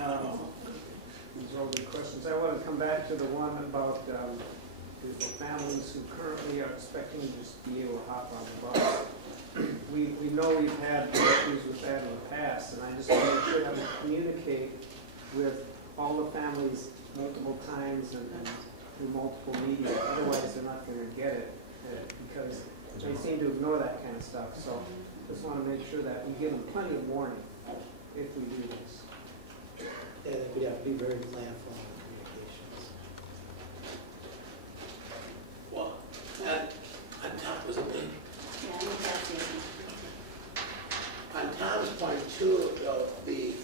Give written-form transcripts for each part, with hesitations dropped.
These are all good questions. I want to come back to the one about the families who currently are expecting to just be able to hop on the bus. We know we've had issues with that in the past, and I just want to make sure that we communicate with all the families multiple times and through multiple media. Otherwise, they're not going to get it because they seem to ignore that kind of stuff. So just want to make sure that we give them plenty of warning if we do this. Yeah, we'd have to be very planful in the communications. Well, on top was it me? Yeah, I think that's it. On Tom's point too, though, the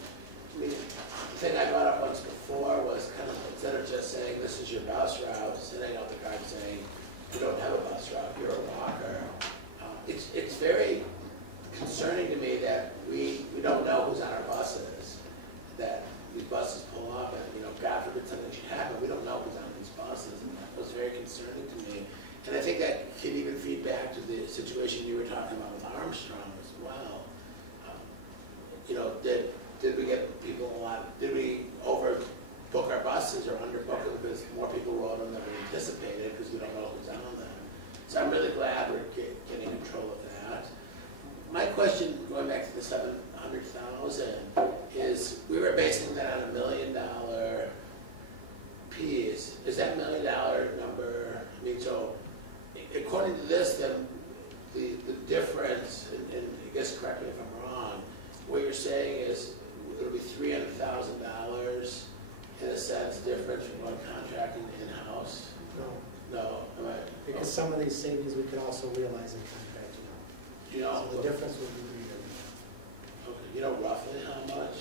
thing I brought up once before was kind of, instead of just saying this is your bus route, sitting out the car and saying you don't have a bus route, you're a walker. It's very concerning to me that we don't know who's on our buses, that these buses pull up and, God forbid something should happen, we don't know who's on these buses, and that was very concerning to me. And I think that can even feed back to the situation you were talking about with Armstrong as well. Did we get people a lot, did we overbook our buses or underbook them because more people rode them than we anticipated because we don't know who's on them? So I'm really glad we're getting control of that. My question, going back to the 700,000, is we were basing that on $1 million piece. Is that $1 million number, so according to this, then the difference, and I guess correct me if I'm wrong, what you're saying is it'll be $300,000 in a sense difference from one contracting in-house? No. Am I? Because some of these savings we could also realize in contracting out. So the difference would be greater. Okay. Roughly how much?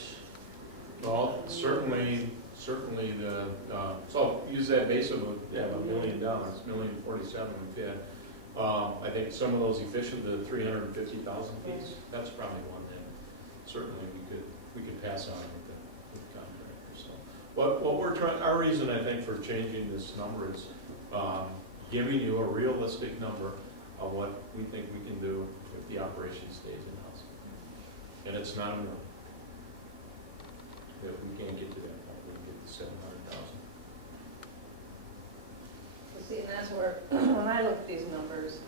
Well, certainly the, so use that base of $1 million, $1,047,000 we had. I think some of those efficient, the 350,000 piece, that's probably one that certainly we could pass on with the contractor. So what we're trying, our reason I think for changing this number is giving you a realistic number of what we think we can do if the operation stays in-house. And it's not enough. That we can't get to that point, we can get to 700,000. See, and that's where, when I look at these numbers,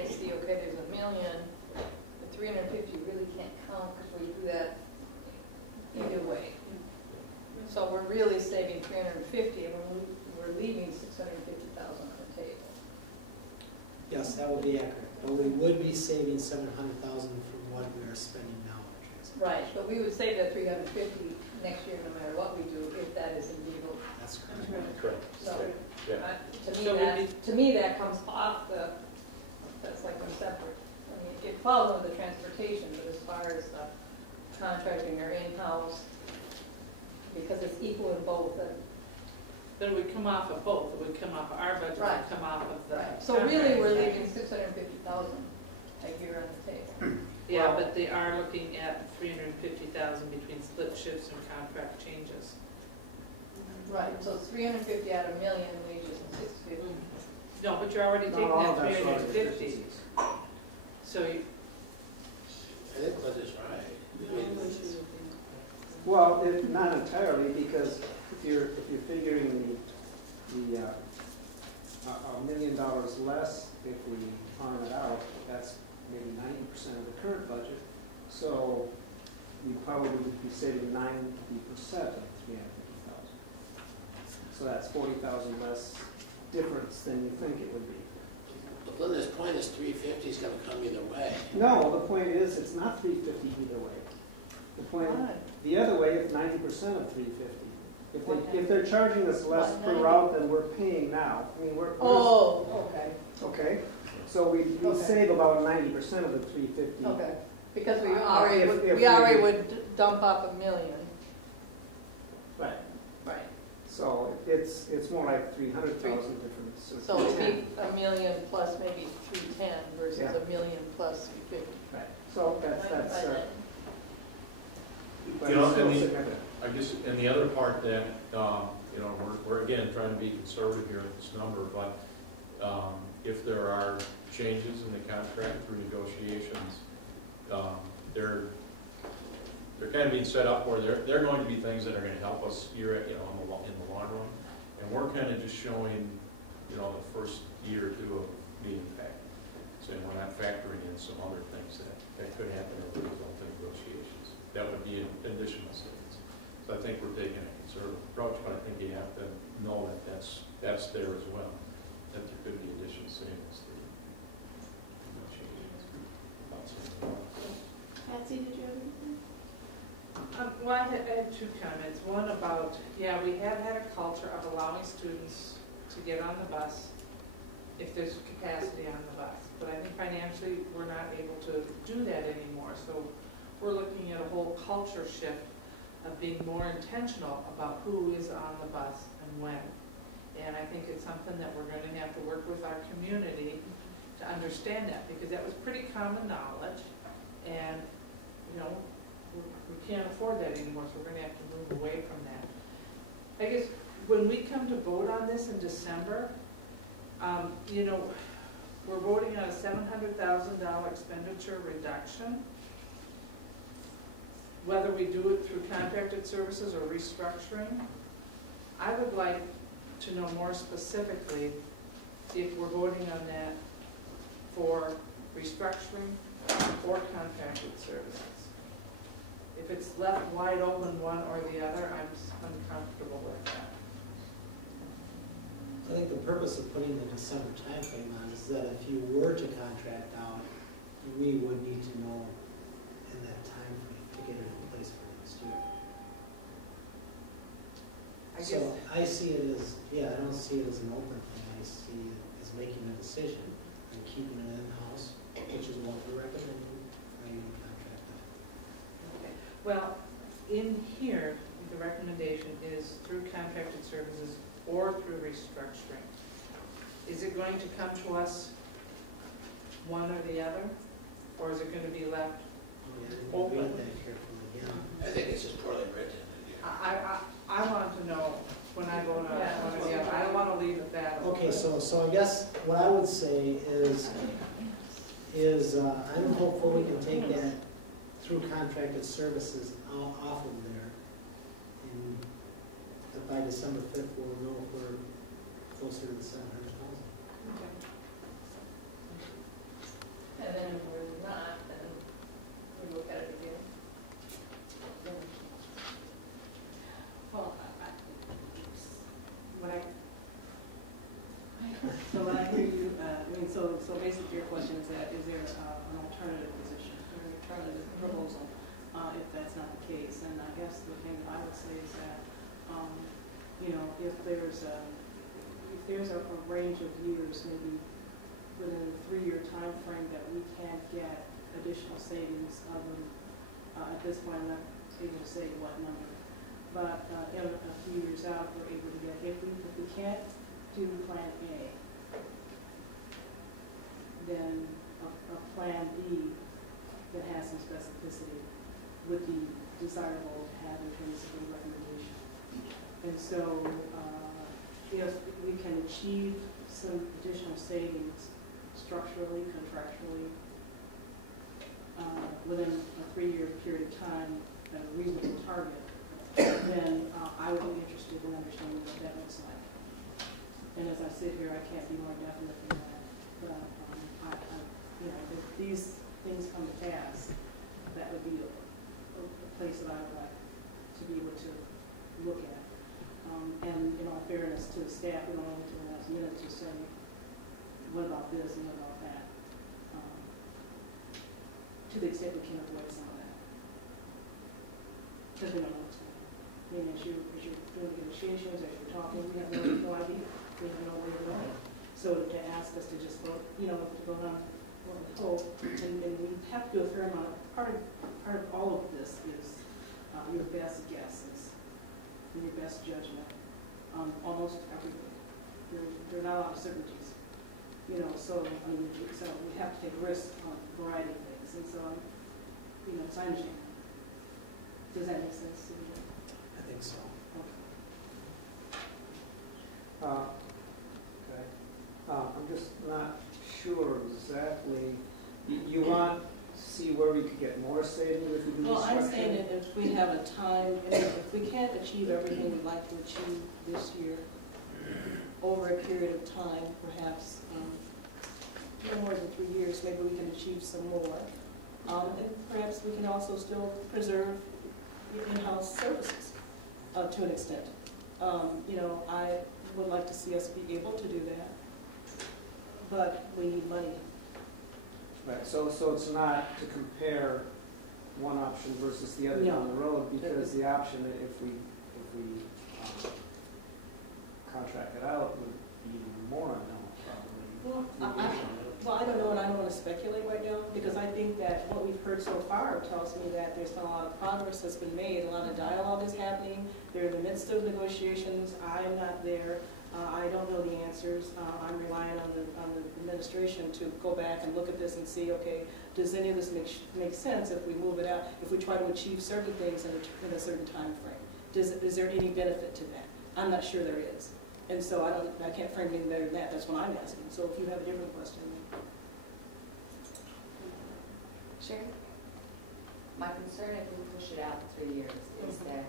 I see, okay, there's $1 million, the 350 really can't count because we do that either way. So we're really saving 350 and we're leaving 650,000 on the table. Yes, that would be accurate. But we would be saving 700,000 from what we are spending now on transport. Right, but we would save that 350 next year no matter what we do if that is indeed. That's correct. Correct. So Yeah. to me that comes off that's like a separate. I mean, it falls under the transportation, but as far as the contracting or in-house, because it's equal in both. But it would come off of both. It would come off of our budget. Right. It would come off of the. Right. So really, we're leaving 650,000 a year on the table. Yeah, well, but they are looking at 350,000 between split shifts and contract changes. Right. So 350 out of $1 million wages and 650. No, but you're already taking that 350. So you. I think Clint is right. Well, not entirely, because if you're figuring the $1 million less if we farm it out, that's maybe 90% of the current budget. So you probably would be saving 90% of 350,000. So that's 40,000 less difference than you think it would be. But Linda's point is 350 is going to come either way. No, the point is it's not 350 either way. The point, the other way, it's 90% of 350. If they're charging us less per route than we're paying now, I mean okay. Okay, so we save about 90% of the 350. Okay, because we already would dump off $1 million. Right. Right. So it's more like 300,000 difference. So it'd be $1 million plus maybe 310 versus $1 million plus 350. Right. So that's I guess, and the other part that, we're again trying to be conservative here with this number, but if there are changes in the contract through negotiations, there they're kind of being set up where they're going to be things that are gonna help us year, in the long run. And we're kind of just showing, the first year or two of being impacted. So we're not factoring in some other things that could happen as a result of negotiations. That would be an additional savings. So I think we're taking a conservative approach, but I think you have to know that that's there as well, that there could be additional savings through negotiations. Patsy, did you have anything? Well, I had two comments. One about, we have had a culture of allowing students to get on the bus if there's capacity on the bus. But I think financially, we're not able to do that anymore. So we're looking at a whole culture shift of being more intentional about who is on the bus and when. And I think it's something that we're going to have to work with our community to understand that, because that was pretty common knowledge. And, we can't afford that anymore, so we're going to have to move away from that. I guess when we come to vote on this in December, we're voting on a $700,000 expenditure reduction. Whether we do it through contracted services or restructuring, I would like to know more specifically if we're voting on that for restructuring or contracted services. If it's left wide open one or the other, I'm uncomfortable with that. I think the purpose of putting the December timeframe on is that if you were to contract out, we would need to know in that timeframe to get it in place for next year. So I see it as, I don't see it as an open thing. I see it as making a decision and keeping it in-house, which is what we're recommending, or you contract out. Okay. Well, in here, the recommendation is through contracted services or through restructuring. Is it going to come to us one or the other, or is it going to be left open? Read that carefully, I think it's just poorly written. I want to know when I vote on one or the other. I don't want to leave it that open. Okay, so I guess what I would say is I'm hopeful we can take that through contracted services off of there. And that by December 5th, we'll know if we're closer to the 700,000. Okay. And then if we're not, then we look at it again. Well, when I hear you, so basically your question is that, is there an alternative position, or an alternative proposal, if that's not the case? And I guess the thing I would say is that, if there's a range of years, maybe within a 3-year time frame that we can get additional savings of them, at this point I'm not able to say what number, but in a few years out we're able to get, if we can't do plan A, then a plan B that has some specificity would be desirable to have in terms of a recommendation. And so if we can achieve some additional savings structurally, contractually, within a 3-year period of time, at a reasonable target, then I would be interested in understanding what that looks like. And as I sit here, I can't be more definite than that. But if these things come to pass, that would be a place that I would like to be able to look at. And in all fairness to the staff, we don't wait until the last minute to say, what about this and what about that? To the extent we can avoid some of that. Because we don't know what's going on. I mean, as you're doing negotiations, as you're talking, we have no idea. We have no way to know. So to ask us to just vote, to vote on what we hope, and we have to do a fair amount. Part of all of this is your best guesses and your best judgment on almost everything. There are not a lot of certainties, so we have to take risks on a variety of things. And so, so I understand. Does that make sense to you? I think so. Okay. I'm just not sure exactly. You want see where we could get more savings if we do Well, I'm restructuring? saying that if we have a time, and if we can't achieve everything we'd like to achieve this year, over a period of time, perhaps, no more than 3 years, maybe we can achieve some more. And perhaps we can also still preserve in-house services to an extent. You know, I would like to see us be able to do that, but we need money. Right, so it's not to compare one option versus the other No. down the road, because the option, if we contract it out, would be even more unknown, probably. Well, I don't know, and I don't want to speculate right now, because I think that what we've heard so far tells me that there's been a lot of progress that's been made, a lot of dialogue is happening, they're in the midst of negotiations, I am not there, I don't know the answers, I'm relying on the administration to go back and look at this and see, okay, does any of this make sense if we move it out, if we try to achieve certain things in a certain time frame? Is there any benefit to that? I'm not sure there is. And so I can't frame it any better than that. That's what I'm asking. So if you have a different question. Sure. My concern if we push it out 3 years is that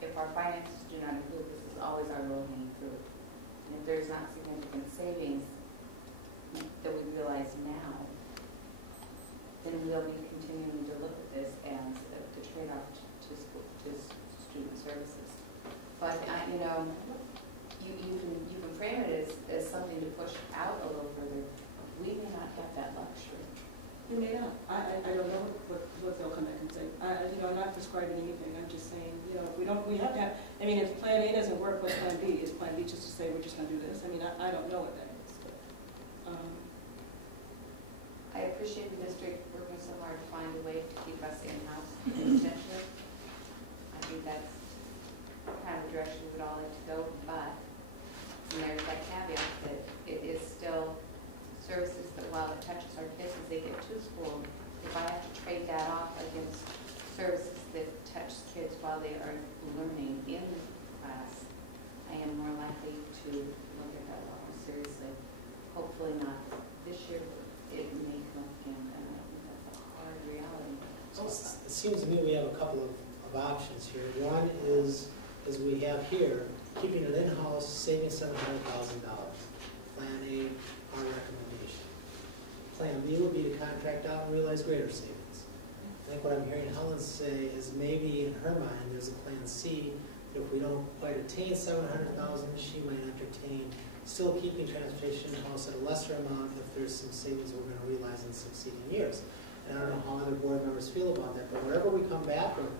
if our finances do not improve, this is always our low-hanging fruit. And if there's not significant savings that we realize now, then we'll be continuing to look at this as the trade-off to student services. But you know, you can frame it as something to push out a little further. We may not have that luxury. You may not. I don't know what they'll come back and say. You know, I'm not describing anything. I'm just saying, you know, we have to have, I mean, if plan A doesn't work, what's plan B? Is plan B just to say we're just going to do this? I mean, I don't know what that is. But, I appreciate the district working so hard to find a way to keep us in-house potentially. I think that's kind of the direction we would all like to go, but there's that caveat that it is still services that while it touches our kids as they get to school, if I have to trade that off against services that touch kids while they are learning in class, I am more likely to look at that a lot more seriously. Hopefully not this year, but it may come up again, and I think that's a hard reality. So it seems to me we have a couple of options here. One is, as we have here, keeping it in-house, saving $700,000. Plan A, our recommendation. Plan B would be to contract out and realize greater savings. I think what I'm hearing Helen say is maybe in her mind there's a plan C. If we don't quite attain $700,000, she might entertain still keeping transportation in-house at a lesser amount if there's some savings we're going to realize in succeeding years. And I don't know how other board members feel about that, but whatever we come back with,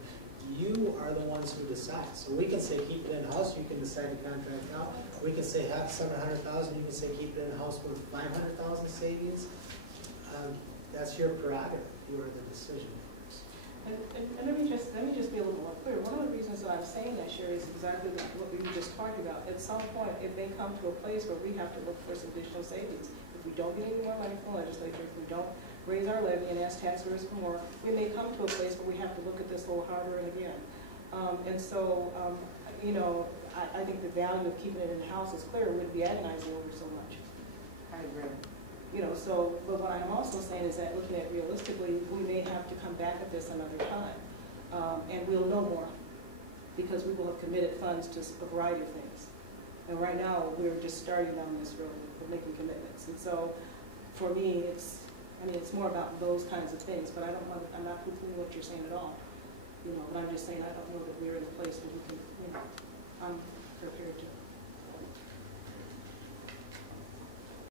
you are the ones who decide. So we can say keep it in-house, you can decide to contract out. We can say have $700,000, you can say keep it in-house with $500,000 savings. That's your prerogative. You are the decision makers. and let me just be a little more clear. One of the reasons that I'm saying that, Sherry, is exactly what we just talked about. At some point, it may come to a place where we have to look for some additional savings. If we don't get any more money from the legislature, if we don't raise our levy and ask taxpayers for more, we may come to a place where we have to look at this a little harder and again. And so, you know, I think the value of keeping it in-house is clear. We would be agonizing over so much. I agree. You know, so, but what I'm also saying is that looking at realistically, we may have to come back at this another time. And we'll know more because we will have committed funds to a variety of things. And right now, we're just starting down this road of making commitments. And so, for me, it's more about those kinds of things, but I'm not poo-pooing what you're saying at all. You know, but I'm just saying I don't know that we're in a place where we can, you know, I'm